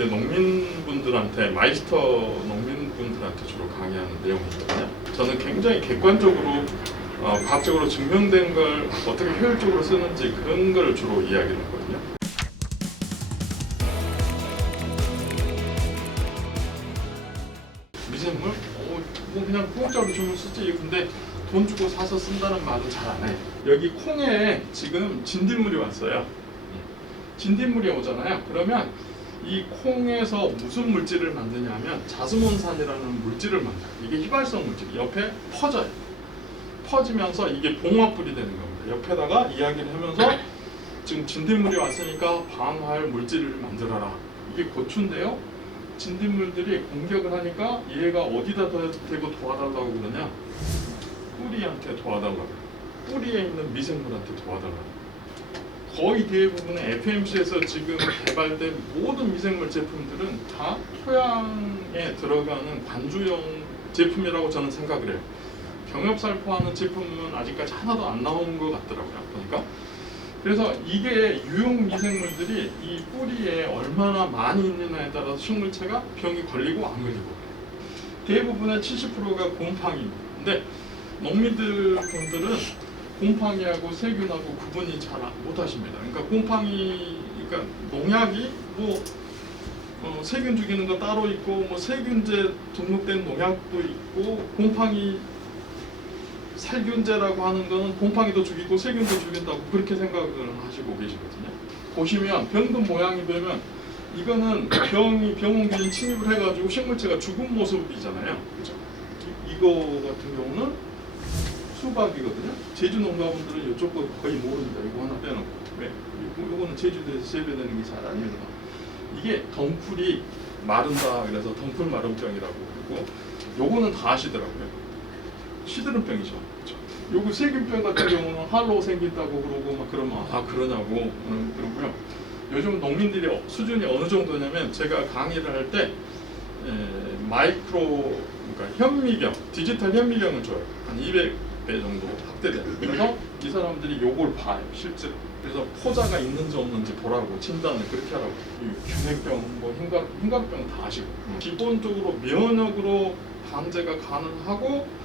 이제 농민분들한테, 마이스터 농민분들한테 주로 강의하는 내용이거든요. 저는 굉장히 객관적으로 과학적으로 증명된 걸 어떻게 효율적으로 쓰는지 그런 걸 주로 이야기를 하거든요. 미생물? 뭐 그냥 공짜로 주면 쓰지. 근데 돈 주고 사서 쓴다는 말은 잘 안 해. 여기 콩에 지금 진딧물이 왔어요. 진딧물이 오잖아요. 그러면 이 콩에서 무슨 물질을 만드냐면 자스몬산이라는 물질을 만들어요. 이게 휘발성 물질. 옆에 퍼져요. 퍼지면서 이게 봉화불이 되는 겁니다. 옆에다가 이야기를 하면서 지금 진딧물이 왔으니까 방어할 물질을 만들어라. 이게 고추인데요. 진딧물들이 공격을 하니까 얘가 어디다 대고 도와달라고 그러냐? 뿌리한테 도와달라고. 뿌리에 있는 미생물한테 도와달라고. 거의 대부분의 FMC에서 지금 개발된 모든 미생물 제품들은 다 토양에 들어가는 관주용 제품이라고 저는 생각을 해요. 병협살포하는 제품은 아직까지 하나도 안 나온 것 같더라고요. 보니까. 그래서 이게 유용 미생물들이 이 뿌리에 얼마나 많이 있느냐에 따라서 식물체가 병이 걸리고 안 걸리고. 대부분의 70%가 곰팡이입니다. 근데 농민분들은 곰팡이하고 세균하고 구분이 잘 못하십니다. 그러니까 그러니까 농약이 뭐 세균 죽이는 거 따로 있고, 뭐 세균제 등록된 농약도 있고, 곰팡이 살균제라고 하는 거는 곰팡이도 죽이고 세균도 죽인다고 그렇게 생각을 하시고 계시거든요. 보시면 병든 모양이 되면 이거는 병원균이 침입을 해가지고 식물체가 죽은 모습이잖아요. 그죠? 이거 같은 경우는 수박이거든요. 제주 농가분들은 이쪽 거 거의 모릅니다. 이거 하나 빼놓고. 왜? 이거는 제주도에서 재배되는 게 잘 아니거든요. 이게 덩쿨이 마른다 그래서 덩쿨 마름병이라고 그러고, 요거는 다 아시더라고요. 시드름병이죠. 그렇죠? 요거 세균병 같은 경우는 할로 생긴다고 그러고 막 그러면 그러냐고 그러고요. 요즘 농민들이 수준이 어느 정도냐면 제가 강의를 할 때 그러니까 현미경, 디지털 현미경을 줘요. 한 200배 정도 확대돼요. 그래서 이 사람들이 요걸 봐요, 실제로. 그래서 포자가 있는지 없는지 보라고 진단을 그렇게 하라고. 균핵병, 뭐 흰갑병 다 아시고. 기본적으로 면역으로 방제가 가능하고,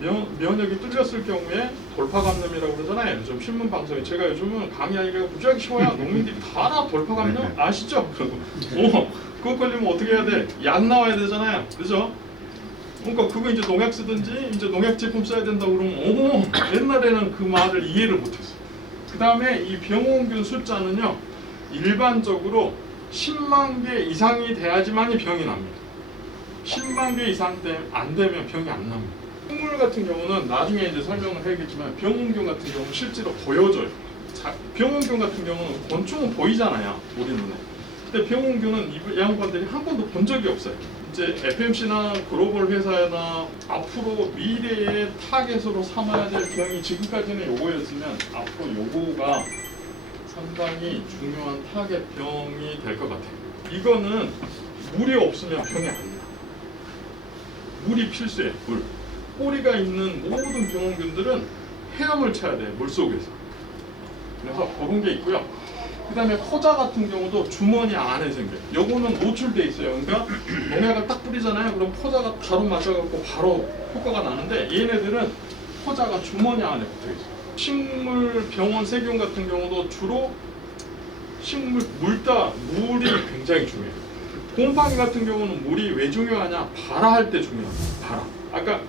면역이 뚫렸을 경우에 돌파감염이라고 그러잖아요. 요즘 신문 방송에 제가 요즘은 강의하기가 무지하게 쉬워요. 농민들이 다 알아. 돌파감염 아시죠? 그리고 그거 걸리면 어떻게 해야 돼? 약 나와야 되잖아요. 그죠? 그러니까 그거 이제 농약 쓰든지 이제 농약 제품 써야 된다고 그러면 옛날에는 그 말을 이해를 못했어요. 그 다음에 이 병원균 숫자는요, 일반적으로 10만 개 이상이 돼야지만이 병이 납니다. 10만 개 이상 안 되면 병이 안 납니다. 식물 같은 경우는 나중에 이제 설명을 해야겠지만 병원균 같은 경우는 실제로 보여져요. 병원균 같은 경우는 곤충은 보이잖아요, 우리 눈에. 근데 병원균은 이 양반들이 한 번도 본 적이 없어요. 이제 FMC나 글로벌 회사나 앞으로 미래의 타겟으로 삼아야 될 병이 지금까지는 요거였으면 앞으로 요거가 상당히 중요한 타겟 병이 될 것 같아요. 이거는 물이 없으면 병이 안 나요. 물이 필수예요, 물. 꼬리가 있는 모든 병원균들은 헤엄을 쳐야 돼요, 물속에서. 그래서 그런 게 있고요. 그 다음에 포자 같은 경우도 주머니 안에 생겨요. 요거는 노출돼 있어요. 그러니까 농약을 딱 뿌리잖아요. 그럼 포자가 바로 맞아갖고 바로 효과가 나는데, 얘네들은 포자가 주머니 안에 붙어 있어요. 식물 병원 세균 같은 경우도 주로 식물 물이 굉장히 중요해요. 곰팡이 같은 경우는 물이 왜 중요하냐? 발화할 때 중요합니다. 발화. 아까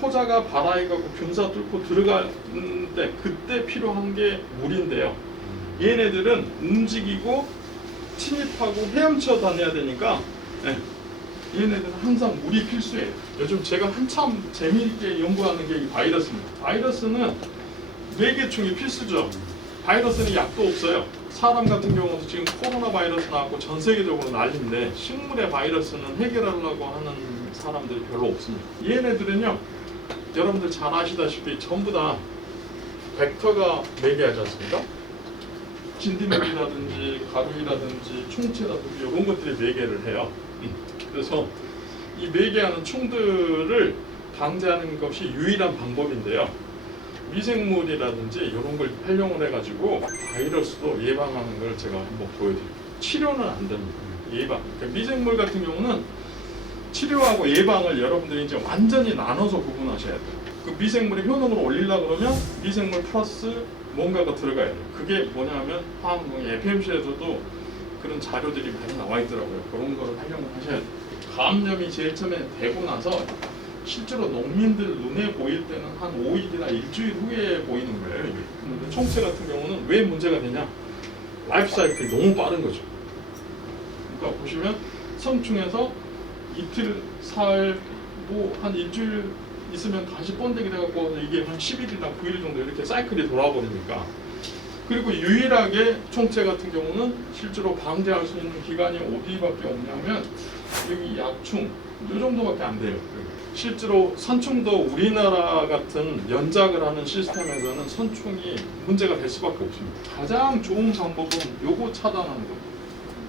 포자가 발화해갖고 균사 뚫고 들어가는데 그때 필요한 게 물인데요. 얘네들은 움직이고 침입하고 헤엄쳐 다녀야 되니까 얘네들은 항상 물이 필수예요. 요즘 제가 한참 재미있게 연구하는 게 이 바이러스입니다. 바이러스는 매개충이 필수죠. 바이러스는 약도 없어요. 사람 같은 경우도 지금 코로나 바이러스 나왔고 전 세계적으로 난리인데, 식물의 바이러스는 해결하려고 하는 사람들이 별로 없습니다. 얘네들은요, 여러분들 잘 아시다시피 전부 다 벡터가 매개하지 않습니까? 진딧물이라든지 가루이라든지 충치라든지 이런 것들이 매개를 해요. 그래서 이 매개하는 충들을 방지하는 것이 유일한 방법인데요. 미생물이라든지 이런 걸 활용을 해가지고 바이러스도 예방하는 걸 제가 한번 보여드릴게요. 치료는 안 됩니다. 예방. 그러니까 미생물 같은 경우는 치료하고 예방을 여러분들이 이제 완전히 나눠서 구분하셔야 돼요. 그 미생물의 효능을 올리려고 그러면 미생물 플러스 뭔가가 들어가야 돼요. 그게 뭐냐면 화학농 FMC에서도 그런 자료들이 많이 나와 있더라고요. 그런 거를 활용을 하셔야 돼요. 감염이 제일 처음에 되고 나서 실제로 농민들 눈에 보일 때는 한 5일이나 일주일 후에 보이는 거예요. 이게. 근데 총체 같은 경우는 왜 문제가 되냐? 라이프 사이클이 너무 빠른 거죠. 그러니까 보시면 성충에서 이틀, 사흘, 뭐 한 일주일 있으면 다시 번데기 돼갖고 이게 한 10일이나 9일 정도 이렇게 사이클이 돌아버리니까. 그리고 유일하게 총체 같은 경우는 실제로 방제할 수 있는 기간이 어디밖에 없냐면 여기 약충 이 정도밖에 안 돼요. 실제로 선충도 우리나라 같은 연작을 하는 시스템에서는 선충이 문제가 될 수밖에 없습니다. 가장 좋은 방법은 요거 차단하는 거예요.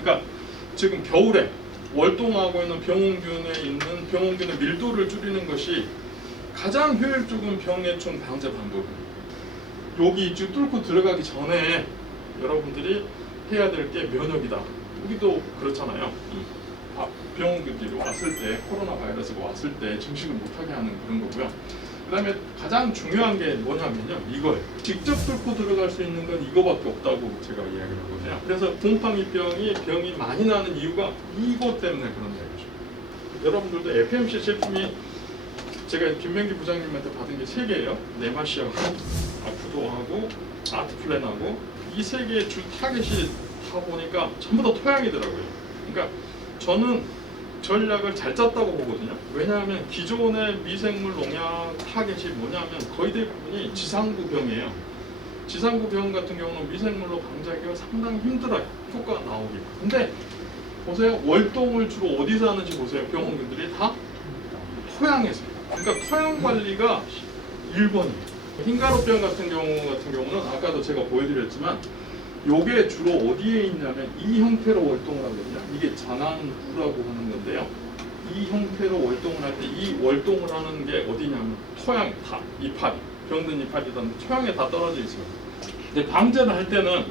그러니까 지금 겨울에 월동하고 있는 병원균에 있는 병원균의 밀도를 줄이는 것이 가장 효율적인 병해충 방제 방법입니다. 여기 입주 뚫고 들어가기 전에 여러분들이 해야 될 게 면역이다. 우리도 그렇잖아요. 병원균들이 왔을 때 코로나 바이러스가 왔을 때 증식을 못하게 하는 그런 거고요. 그 다음에 가장 중요한 게 뭐냐면요, 이거예요. 직접 뚫고 들어갈 수 있는 건 이거밖에 없다고 제가 이야기를 하거든요. 그래서 곰팡이병이 병이 많이 나는 이유가 이것 때문에 그런 거죠. 여러분들도 FMC 제품이 제가 김명기 부장님한테 받은 게 3개예요. 네마시아하고 아푸도하고 아트플랜하고 이 3개의 주 타겟이 다 보니까 전부 다 토양이더라고요. 그러니까 저는 전략을 잘 짰다고 보거든요. 왜냐하면 기존의 미생물 농약 타겟이 뭐냐면 거의 대부분이 지상구병이에요. 지상구병 같은 경우는 미생물로 방제하기가 상당히 힘들어요. 효과가 나오기. 근데 보세요. 월동을 주로 어디서 하는지 보세요. 병원들이 다 토양에서. 그러니까 토양 관리가 1번이에요. 흰가루병 같은 경우는 아까도 제가 보여드렸지만 요게 주로 어디에 있냐면 이 형태로 월동을 하거든요. 이게 장안구라고 하는 건데요. 이 형태로 월동을 할 때 이 월동을 하는 게 어디냐면 토양 다 이파리, 병든 이파리든 토양에 다 떨어져 있어요. 근데 방제를 할 때는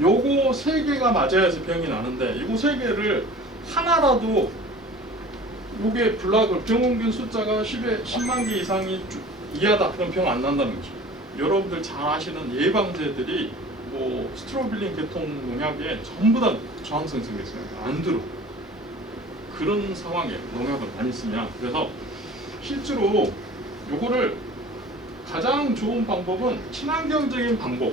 요거 3개가 맞아야지 병이 나는데 요거 3개를 하나라도 요게 블락을 병원균 숫자가 10만 개 이상이 이하다 그럼 병 안 난다는 거죠. 여러분들 잘 아시는 예방제들이 뭐 스트로빌린 계통 농약에 전부 다 저항성 생겼어요. 안 들어. 그런 상황에 농약을 많이 쓰면 그래서 실제로 요거를 가장 좋은 방법은 친환경적인 방법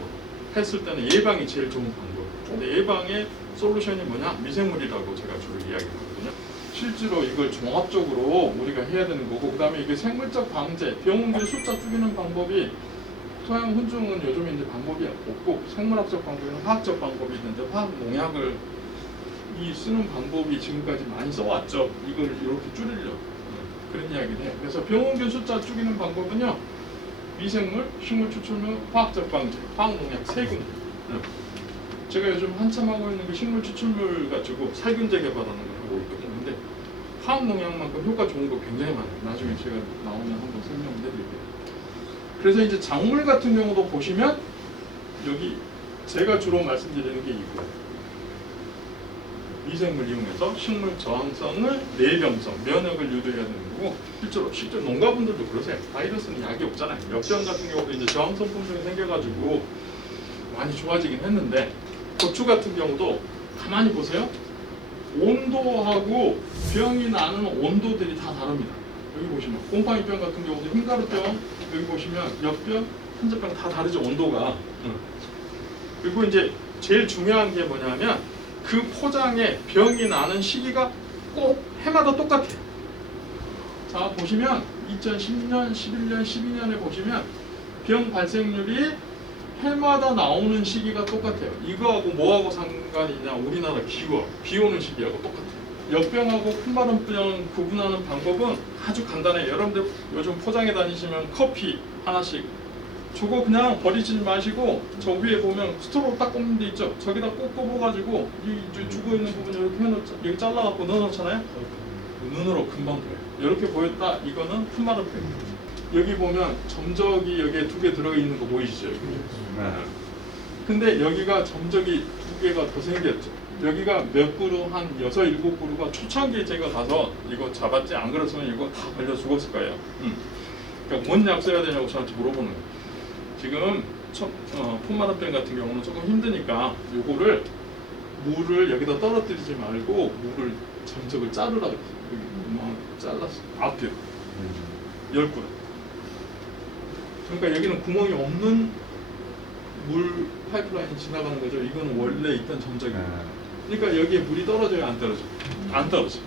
했을 때는 예방이 제일 좋은 방법. 근데 예방의 솔루션이 뭐냐? 미생물이라고 제가 주로 이야기하거든요. 실제로 이걸 종합적으로 우리가 해야 되는 거고 그 다음에 이게 생물적 방제, 병원균 숫자 줄이는 방법이 토양 훈증은 요즘 이제 방법이 없고 생물학적 방법이나 화학적 방법이 있는데 화학 농약을 이 쓰는 방법이 지금까지 많이 써왔죠. 이걸 이렇게 줄이려고 그런 이야기를 해요. 그래서 병원균 숫자 줄이는 방법은요, 미생물, 식물 추출물, 화학적 방제, 화학 농약 3군데. 제가 요즘 한참 하고 있는 게 식물 추출물 가지고 살균제 개발하는 걸 하고 있거든요. 근데 화학 농약만큼 효과 좋은 거 굉장히 많아요. 나중에 제가 나오면 한번 설명을 해드릴게요. 그래서 이제 작물 같은 경우도 보시면 여기 제가 주로 말씀드리는 게 이거예요. 미생물 이용해서 식물 저항성을 내병성, 면역을 유도해야 되는 거고 실제로 농가분들도 그러세요. 바이러스는 약이 없잖아요. 역병 같은 경우도 이제 저항성 품종이 생겨가지고 많이 좋아지긴 했는데 고추 같은 경우도 가만히 보세요. 온도하고 병이 나는 온도들이 다 다릅니다. 여기 보시면 곰팡이병 같은 경우도 흰가루병, 여기 보시면 역병, 한자병 다 다르죠, 온도가. 그리고 이제 제일 중요한 게 뭐냐면 그 포장에 병이 나는 시기가 꼭 해마다 똑같아요. 자 보시면 2010년, 11년, 12년에 보시면 병 발생률이 해마다 나오는 시기가 똑같아요. 이거하고 뭐하고 상관이 있냐? 우리나라 기후, 비 오는 시기하고 똑같아요. 역병하고 큰 구분하는 방법은 아주 간단해요. 여러분들 요즘 포장에 다니시면 커피 하나씩 저거 그냥 버리지 마시고 저 위에 보면 스트로로 딱 꼽는 데 있죠? 저기다 꼭 꼽아가지고 이 죽어있는 부분 이렇게 해놓자, 여기 잘라갖고 넣어놓잖아요? 눈으로 금방 보여요. 이렇게 보였다, 이거는 푼마름병. 여기 보면 점적이 여기에 2개 들어있는 거 보이시죠? 근데 여기가 점적이 2개가 더 생겼죠? 여기가 몇 그루, 한 6, 7그루가 초창기에 제가 가서 이거 잡았지, 안 그랬으면 이거 다 걸려 죽었을 거예요. 그러니까 뭔 약 써야 되냐고 저한테 물어보는 거예요. 지금 폼마라펜 같은 경우는 조금 힘드니까 요거를 물을 여기다 떨어뜨리지 말고 물을 점적을 자르라고 했어요. 막 잘랐어. 앞뒤로 10그루. 그러니까 여기는 구멍이 없는 물 파이프라인이 지나가는 거죠. 이거는 원래 있던 점적이에요. 그러니까 여기에 물이 떨어져요, 안 떨어져? 안 떨어져.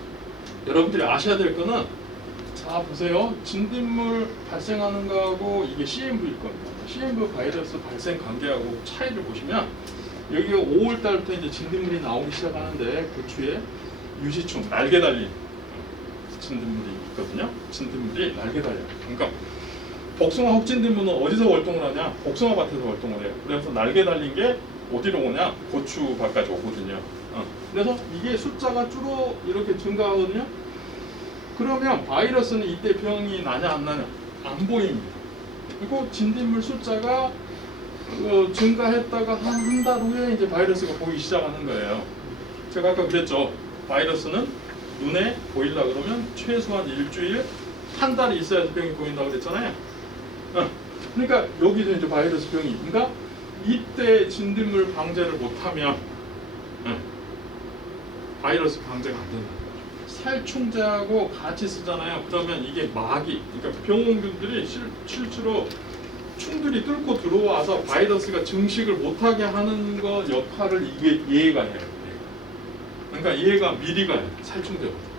여러분들이 아셔야 될 거는, 자 보세요. 진딧물 발생하는 거하고 이게 CMV일 겁니다. CMV 바이러스 발생 관계하고 차이를 보시면, 여기가 5월 달부터 이제 진딧물이 나오기 시작하는데 고추에 유시충, 날개 달린 진딧물이 있거든요. 진딧물이 날개 달려요. 그러니까 복숭아 흑진딧물은 어디서 활동을 하냐? 복숭아 밭에서 활동을 해요. 그래서 날개 달린 게 어디로 오냐? 고추밭까지 오거든요. 그래서 이게 숫자가 줄어 이렇게 증가하거든요. 그러면 바이러스는 이때 병이 나냐 안 나냐? 안 보입니다. 그리고 진딧물 숫자가 증가했다가 한 달 후에 이제 바이러스가 보이기 시작하는 거예요. 제가 아까 그랬죠. 바이러스는 눈에 보이려 그러면 최소한 일주일, 한 달이 있어야 병이 보인다고 그랬잖아요. 그러니까 여기도 이제 바이러스 병이, 그러니까 이때 진딧물 방제를 못하면 바이러스 방제가 안 된다는 거죠. 살충제하고 같이 쓰잖아요. 그러면 이게 막이, 그러니까 병원균들이 실제로 충들이 뚫고 들어와서 바이러스가 증식을 못하게 하는 거 역할을 이게 얘가 해요. 그러니까 얘가 미리 가요. 살충제보다.